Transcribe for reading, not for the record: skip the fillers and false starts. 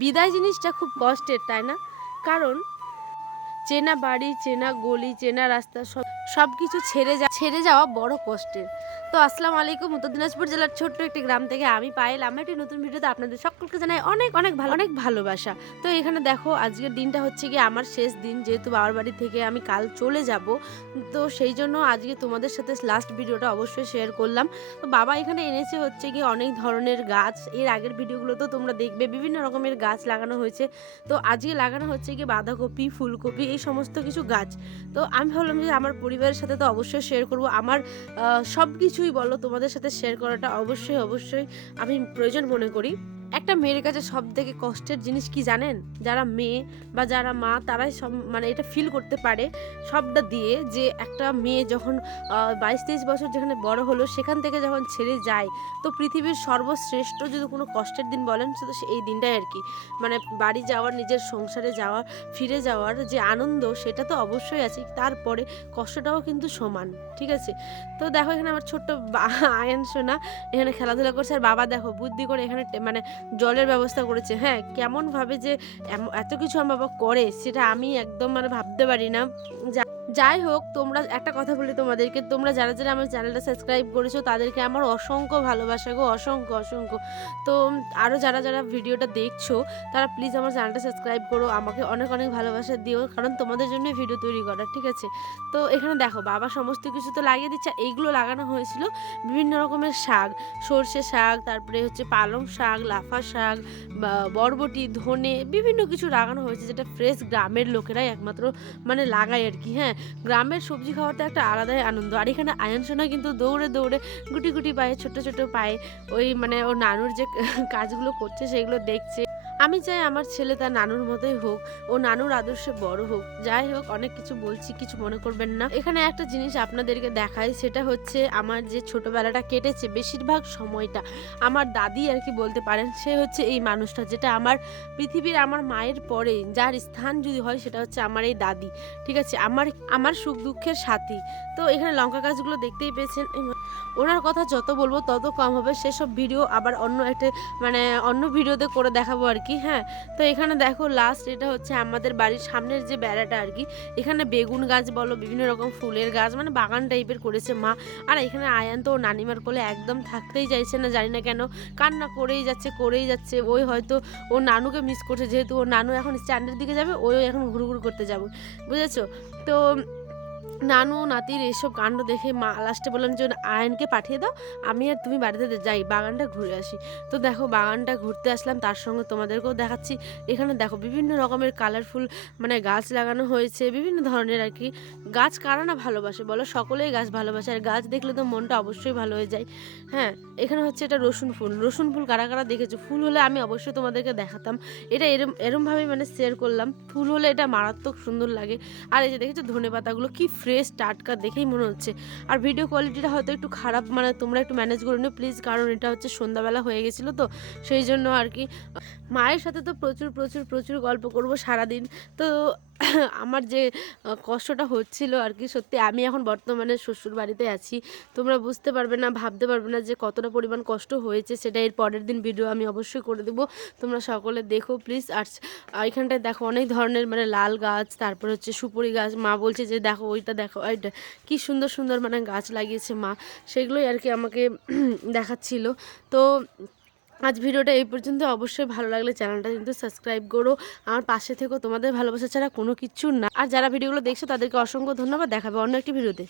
বিদায় জিনিসটা খুব কষ্টের, তাই না? কারণ চেনা বাড়ি, চেনা গলি, চেনা রাস্তা সব কিছু ছেড়ে যাওয়া বড় কষ্টের। তো আসসালামু আলাইকুম, উত্তর দিনাজপুর জেলার ছোট্ট একটি গ্রাম থেকে আমি পায়েল। আমার একটি নতুন ভিডিওতে আপনাদের সকলকে জানাই অনেক অনেক ভালোবাসা। তো এখানে দেখো, আজকের দিনটা হচ্ছে গিয়ে আমার শেষ দিন, যেহেতু বাবার বাড়ি থেকে আমি কাল চলে যাব। তো সেই জন্য আজকে তোমাদের সাথে লাস্ট ভিডিওটা অবশ্যই শেয়ার করলাম। তো বাবা এখানে এনেছে হচ্ছে গিয়ে অনেক ধরনের গাছ। এর আগের ভিডিওগুলো তো তোমরা দেখবে, বিভিন্ন রকমের গাছ লাগানো হয়েছে। তো আজকে লাগানো হচ্ছে গিয়ে বাঁধাকপি, ফুলকপি, এই সমস্ত কিছু গাছ। তো আমি ভাবলাম যে আমার পরিবারের সাথে তো অবশ্যই শেয়ার করব। আমার সব কিছুই বলো, তোমাদের সাথে শেয়ার করাটা অবশ্যই আমি প্রয়োজন মনে করি। একটা মেয়ের কাছে সব থেকে কষ্টের জিনিস কি জানেন? যারা মেয়ে বা যারা মা, তারাই সব মানে এটা ফিল করতে পারে সবটা দিয়ে, যে একটা মেয়ে যখন 22-23 বছর যেখানে বড় হলো, সেখান থেকে যখন ছেড়ে যায়, তো পৃথিবীর সর্বশ্রেষ্ঠ যদি কোনো কষ্টের দিন বলেন, সেটা এই দিনটাই আর কি। মানে বাড়ি যাওয়ার, নিজের সংসারে যাওয়ার, ফিরে যাওয়ার যে আনন্দ, সেটা তো অবশ্যই আছে, তারপরে কষ্টটাও কিন্তু সমান, ঠিক আছে? তো দেখো, এখানে আমার ছোট্ট আয়ান সোনা এখানে খেলাধুলা করছে, আর বাবা দেখো বুদ্ধি করে এখানে মানে জলের ব্যবস্থা করেছে। হ্যাঁ, কেমন ভাবে যে এত কিছু আমার বাবা করে, সেটা আমি একদম মানে ভাবতে পারি না। যাই হোক, তোমরা একটা কথা বলি তোমাদেরকে, তোমরা যারা যারা আমার চ্যানেলটা সাবস্ক্রাইব করেছো, তাদেরকে আমার অসংখ্য ভালোবাসা গো, অসংখ্য। তো আরও যারা যারা ভিডিওটা দেখছো, তারা প্লিজ আমার চ্যানেলটা সাবস্ক্রাইব করো, আমাকে অনেক অনেক ভালোবাসা দিও, কারণ তোমাদের জন্যই ভিডিও তৈরি করা, ঠিক আছে? তো এখানে দেখো, বাবা সমস্ত কিছু তো লাগিয়ে দিচ্ছে। এইগুলো লাগানো হয়েছিল বিভিন্ন রকমের শাক, সর্ষে শাক, তারপরে হচ্ছে পালং শাক, লাফা শাক, বরবটি, ধনে, বিভিন্ন কিছু লাগানো হয়েছে, যেটা ফ্রেশ গ্রামের লোকেরাই একমাত্র মানে লাগায় আর কি। হ্যাঁ, গ্রামের সবজি খাওয়াতে একটা আলাদাই আনন্দ। আর এখানে আয়ান সোনা কিন্তু দৌড়ে দৌড়ে গুটি পায়ে, ছোট পায়ে ওই মানে ওর নানুর যে কাজগুলো করছে সেগুলো দেখছে। আমি চাই আমার ছেলে তার নানুর মতোই হোক, ও নানুর আদর্শে বড় হোক। যাই হোক, অনেক কিছু বলছি, কিছু মনে করবেন না। এখানে একটা জিনিস আপনাদেরকে দেখাই, সেটা হচ্ছে আমার যে ছোটবেলাটা কেটেছে, বেশিরভাগ সময়টা আমার দাদি আর কি বলতে পারেন, সে হচ্ছে এই মানুষটা, যেটা আমার পৃথিবীর আমার মায়ের পরে যার স্থান যদি হয়, সেটা হচ্ছে আমার এই দাদি, ঠিক আছে? আমার সুখ দুঃখের সাথী। তো এখানে লঙ্কা গাছগুলো দেখতেই পেয়েছেন। ওনার কথা যত বলবো তত কম হবে, সেসব ভিডিও আবার অন্য ভিডিওতে করে দেখাবো আর কি। হ্যাঁ, তো এখানে দেখো লাস্ট, এটা হচ্ছে আমাদের বাড়ির সামনের যে বেড়াটা আর কি। এখানে বেগুন গাছ বলো, বিভিন্ন রকম ফুলের গাছ, মানে বাগান টাইপের করেছে মা। আর এখানে আয়ান তো নানিমার কোলে একদম থাকতেই চাইছে না, জানি না কেন, কান্না করেই যাচ্ছে। ওই হয়তো ও নানুকে মিস করছে, যেহেতু ও নানু এখন স্ট্যান্ডের দিকে যাবে, ওই এখন ঘুরঘুর করতে যাবে, বুঝেছো? তো নানু নাতির এসব কাণ্ড দেখে মা লাস্টে বললাম যে আয়নকে পাঠিয়ে দাও, আমি আর তুমি বাড়িতে যাই, বাগানটা ঘুরে আসি। তো দেখো, বাগানটা ঘুরতে আসলাম, তার সঙ্গে তোমাদেরকেও দেখাচ্ছি। এখানে দেখো বিভিন্ন রকমের কালারফুল মানে গাছ লাগানো হয়েছে, বিভিন্ন ধরনের আর কি। গাছ কারা না ভালোবাসে বলো? সকলেই গাছ ভালোবাসে, আর গাছ দেখলে তো মনটা অবশ্যই ভালো হয়ে যায়। হ্যাঁ, এখানে হচ্ছে এটা রসুন ফুল কারা কারা দেখেছো? ফুল হলে আমি অবশ্যই তোমাদেরকে দেখাতাম। এটা এরমভাবেই মানে শেয়ার করলাম। ফুল হলে এটা মারাত্মক সুন্দর লাগে। আর এই যে দেখেছো ধনে পাতাগুলো কি ফ্রেশ টাটকা, দেখেই মনে হচ্ছে। আর ভিডিও কোয়ালিটিটা হয়তো একটু খারাপ, মানে তোমরা একটু ম্যানেজ করে নিও প্লিজ, কারণ এটা হচ্ছে সন্ধ্যাবেলা হয়ে গেছিলো, তো সেই জন্য আর কি। মায়ের সাথে তো প্রচুর গল্প করব সারাদিন। তো আমার যে কষ্টটা হচ্ছিল আর কি, সত্যি আমি এখন বর্তমানে শ্বশুর বাড়িতে আছি। তোমরা বুঝতে পারবে না, ভাবতে পারবে না যে কতটা পরিমাণ কষ্ট হয়েছে। সেটা এর পরের দিন ভিডিও আমি অবশ্যই করে দেবো, তোমরা সকলে দেখো প্লিজ। আর এখানটায় দেখো অনেক ধরনের মানে লাল গাছ, তারপর হচ্ছে সুপুরি গাছ। মা বলছে যে দেখো ওইটা, দেখো ওইটা, কি সুন্দর মানে গাছ লাগিয়েছে মা, সেগুলোই আর কি আমাকে দেখাচ্ছিল। তো আজ ভিডিওটা এই পর্যন্ত। অবশ্যই ভালো লাগলে চ্যানেলটা কিন্তু সাবস্ক্রাইব করো, আমার পাশে থেকো, তোমাদের ভালোবাসা ছাড়া কোনো কিছু না। আর যারা ভিডিওগুলো দেখছো তাদেরকে অসংখ্য ধন্যবাদ। দেখাবে অন্য একটি ভিডিওতে।